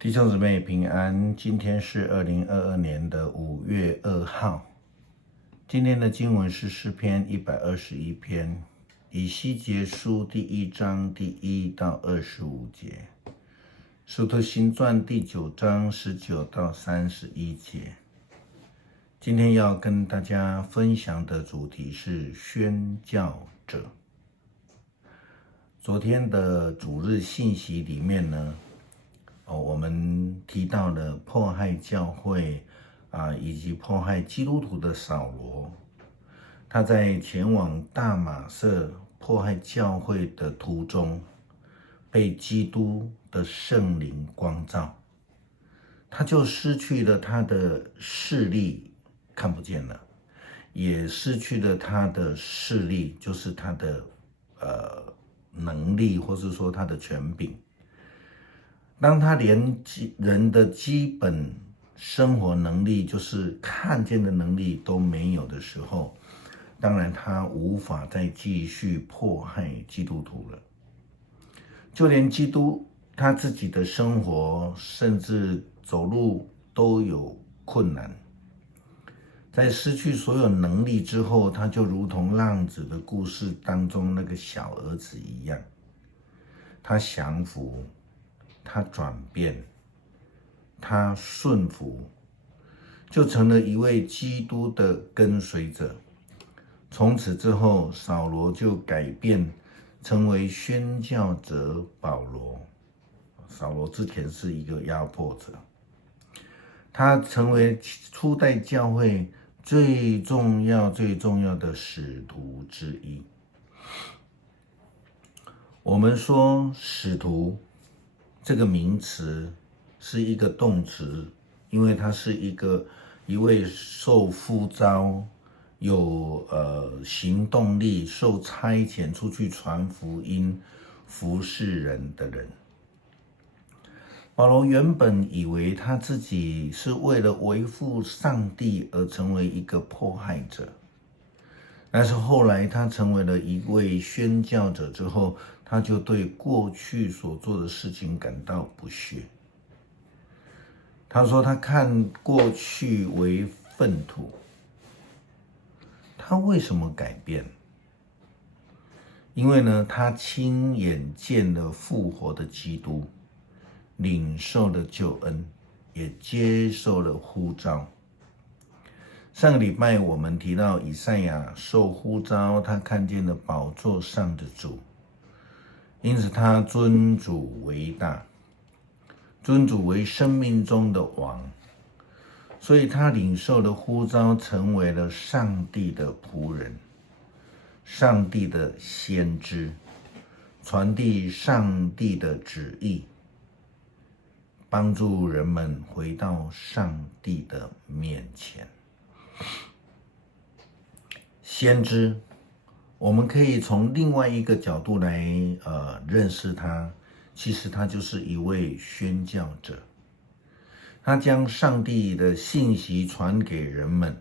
弟兄姊妹平安，今天是2022年的5月2号。今天的经文是诗篇121篇，以西结书第1章第1到25节，使徒行传第9章19到31节。今天要跟大家分享的主题是宣教者。昨天的主日信息里面呢，我们提到了迫害教会以及迫害基督徒的扫罗，他在前往大马色迫害教会的途中，被基督的圣灵光照，他就失去了他的视力，看不见了，也失去了他的势力，就是他的能力，或是说他的权柄。当他连人的基本生活能力，就是看见的能力都没有的时候，当然他无法再继续迫害基督徒了。就连基督他自己的生活，甚至走路都有困难。在失去所有能力之后，他就如同浪子的故事当中那个小儿子一样，他降服，他转变，他顺服，就成了一位基督的跟随者。从此之后，扫罗就改变，成为宣教者保罗。扫罗之前是一个压迫者，他成为初代教会最重要的使徒之一。我们说使徒这个名词是一个动词，因为它是一位受呼召、有行动力、受差遣出去传福音、服侍人的人。保罗原本以为他自己是为了维护上帝而成为一个迫害者，但是后来他成为了一位宣教者之后，他就对过去所做的事情感到不屑。他说他看过去为粪土。他为什么改变？因为呢，他亲眼见了复活的基督，领受了救恩，也接受了呼召。上个礼拜我们提到以赛亚受呼召，他看见了宝座上的主，因此他尊主为大，尊主为生命中的王，所以他领受了呼召，成为了上帝的仆人，上帝的先知，传递上帝的旨意，帮助人们回到上帝的面前。先知，我们可以从另外一个角度来认识他，其实他就是一位宣教者。他将上帝的信息传给人们，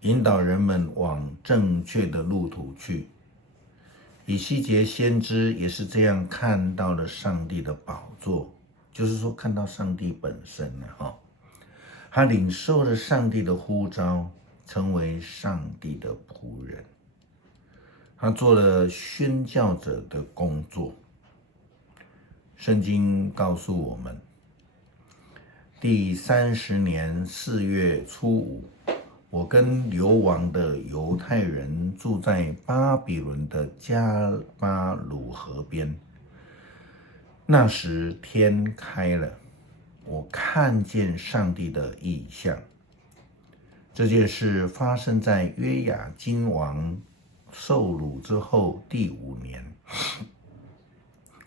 引导人们往正确的路途去。以西结先知也是这样看到了上帝的宝座，就是说看到上帝本身了。他领受了上帝的呼召，成为上帝的仆人。他做了宣教者的工作。圣经告诉我们，第30年4月初5，我跟流亡的犹太人住在巴比伦的加巴鲁河边。那时天开了，我看见上帝的异象。这件事发生在约雅斤王受掳之后第5年。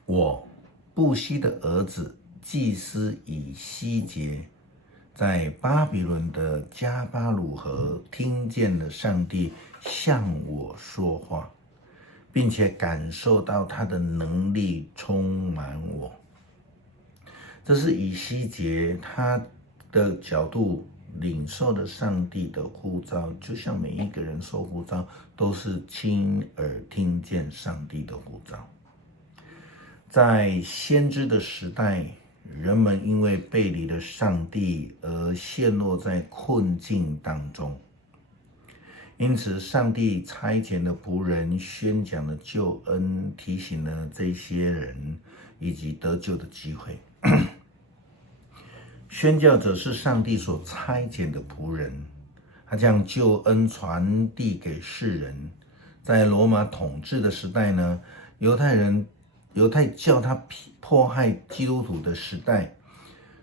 我布西的儿子祭司以西结在巴比伦的加巴鲁河听见了上帝向我说话，并且感受到他的能力充满我。这是以西结他的角度领受了上帝的呼召，就像每一个人受呼召都是亲耳听见上帝的呼召。在先知的时代，人们因为背离了上帝而陷落在困境当中。因此，上帝差遣的仆人宣讲了救恩，提醒了这些人以及得救的机会。宣教者是上帝所差遣的仆人，他将救恩传递给世人。在罗马统治的时代呢，犹太教他迫害基督徒的时代，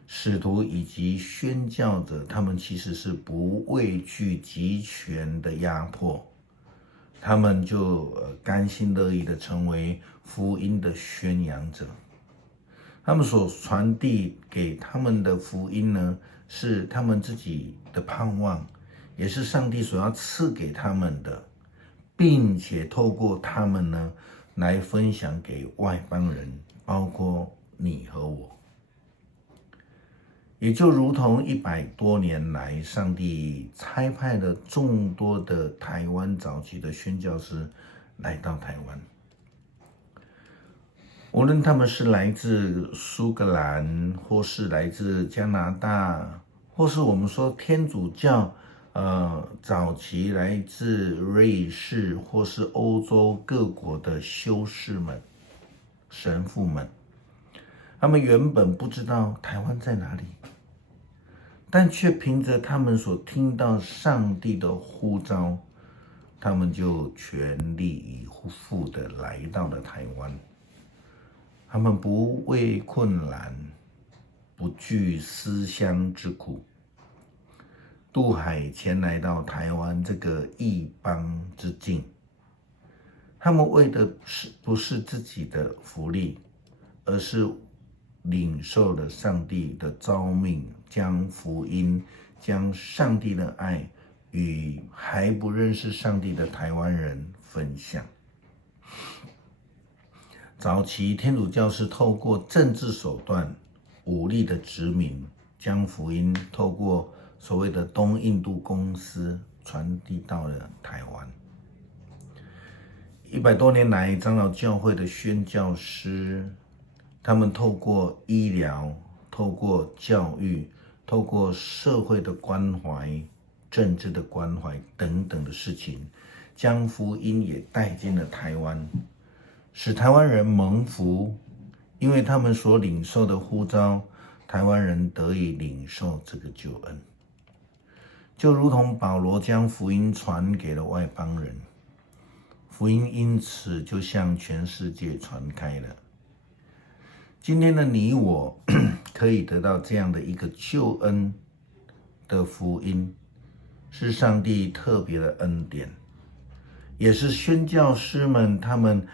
使徒以及宣教者，他们其实是不畏惧极权的压迫，他们就甘心乐意的成为福音的宣扬者。他们所传递给他们的福音呢，是他们自己的盼望，也是上帝所要赐给他们的，并且透过他们呢，来分享给外邦人，包括你和我。也就如同100多年来，上帝差派了众多的台湾早期的宣教师来到台湾，无论他们是来自苏格兰，或是来自加拿大，或是我们说天主教，早期来自瑞士或是欧洲各国的修士们、神父们，他们原本不知道台湾在哪里，但却凭着他们所听到上帝的呼召，他们就全力以赴的来到了台湾。他们不畏困难，不惧思乡之苦，渡海前来到台湾这个异邦之境。他们为的不是自己的福利，而是领受了上帝的召命，将福音、将上帝的爱与还不认识上帝的台湾人分享。早期天主教是透过政治手段、武力的殖民，将福音透过所谓的东印度公司传递到了台湾。100多年来，长老教会的宣教师，他们透过医疗、透过教育、透过社会的关怀、政治的关怀等等的事情，将福音也带进了台湾，使台湾人蒙福，因为他们所领受的呼召，台湾人得以领受这个救恩。就如同保罗将福音传给了外邦人，福音因此就向全世界传开了。今天的你我可以得到这样的一个救恩的福音，是上帝特别的恩典，也是宣教师们他们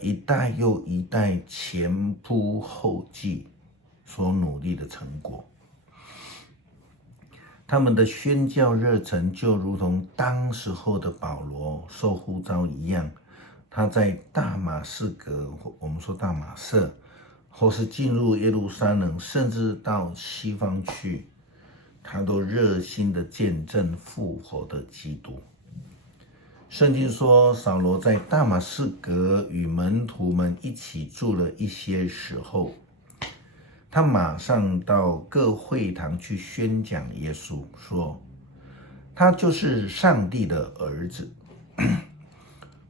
一代又一代前仆后继所努力的成果。他们的宣教热忱就如同当时候的保罗受呼召一样，他在大马士革，我们说大马色，或是进入耶路撒冷，甚至到西方去，他都热心的见证复活的基督。圣经说，扫罗在大马士革与门徒们一起住了一些时候，他马上到各会堂去宣讲耶稣，说他就是上帝的儿子。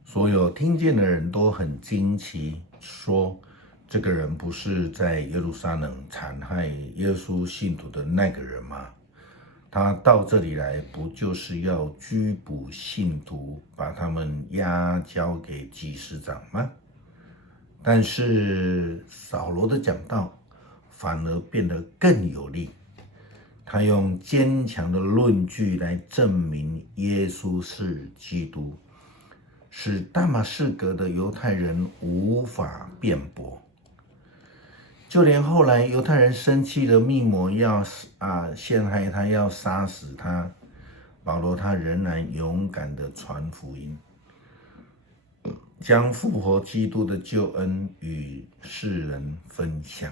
所有听见的人都很惊奇，说这个人不是在耶路撒冷残害耶稣信徒的那个人吗？他到这里来不就是要拘捕信徒，把他们押交给祭司长吗？但是扫罗的讲道反而变得更有力，他用坚强的论据来证明耶稣是基督，使大马士革的犹太人无法辩驳。就连后来犹太人生气的密谋要陷害他，要杀死他，保罗他仍然勇敢的传福音，将复活基督的救恩与世人分享。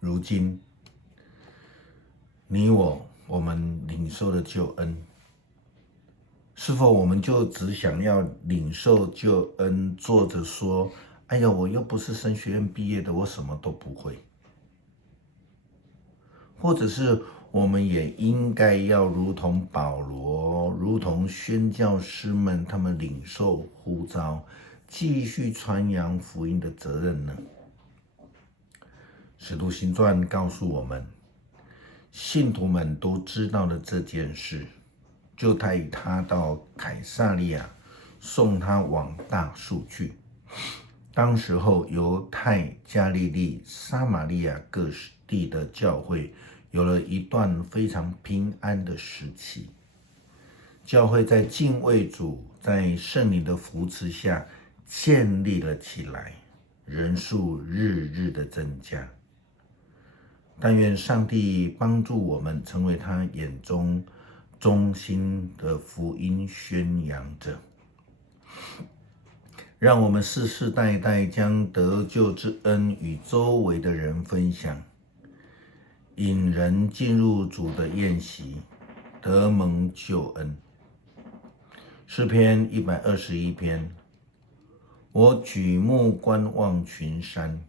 如今你我们领受了救恩，是否我们就只想要领受救恩，坐着说哎呀，我又不是神学院毕业的，我什么都不会。或者是我们也应该要如同保罗，如同宣教师们，他们领受呼召，继续传扬福音的责任呢？使徒行传告诉我们，信徒们都知道了这件事，就带他到凯撒利亚，送他往大数去。当时候犹太、加利利、撒玛利亚各地的教会有了一段非常平安的时期，教会在敬畏主、在圣灵的扶持下建立了起来，人数日日的增加。但愿上帝帮助我们成为他眼中忠心的福音宣扬者，让我们世世代代将得救之恩与周围的人分享，引人进入主的宴席，得蒙救恩。诗篇121篇，我举目观望群山，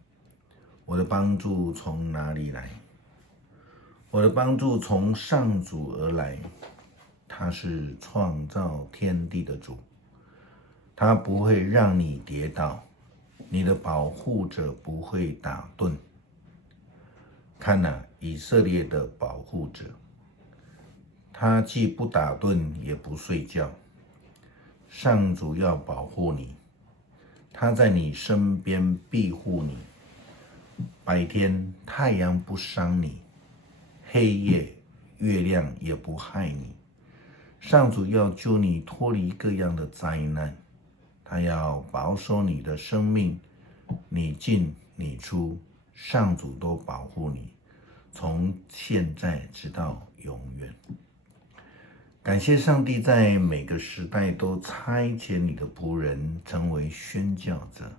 我的帮助从哪里来？我的帮助从上主而来，他是创造天地的主，他不会让你跌倒，你的保护者不会打盹。看哪，以色列的保护者，他既不打盹也不睡觉。上主要保护你，他在你身边庇护你，白天太阳不伤你，黑夜月亮也不害你。上主要救你脱离各样的灾难，他要保守你的生命，你进你出，上主都保护你，从现在直到永远。感谢上帝在每个时代都差遣你的仆人成为宣教者，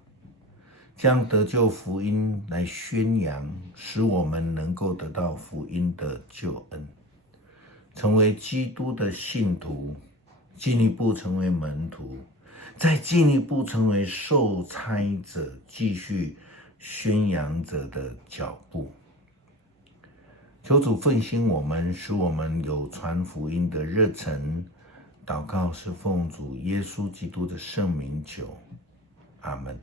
将得救福音来宣扬，使我们能够得到福音的救恩，成为基督的信徒，进一步成为门徒，再进一步成为受差者，继续宣扬者的脚步。求主奋兴我们，使我们有传福音的热忱。祷告是奉主耶稣基督的圣名求，阿们。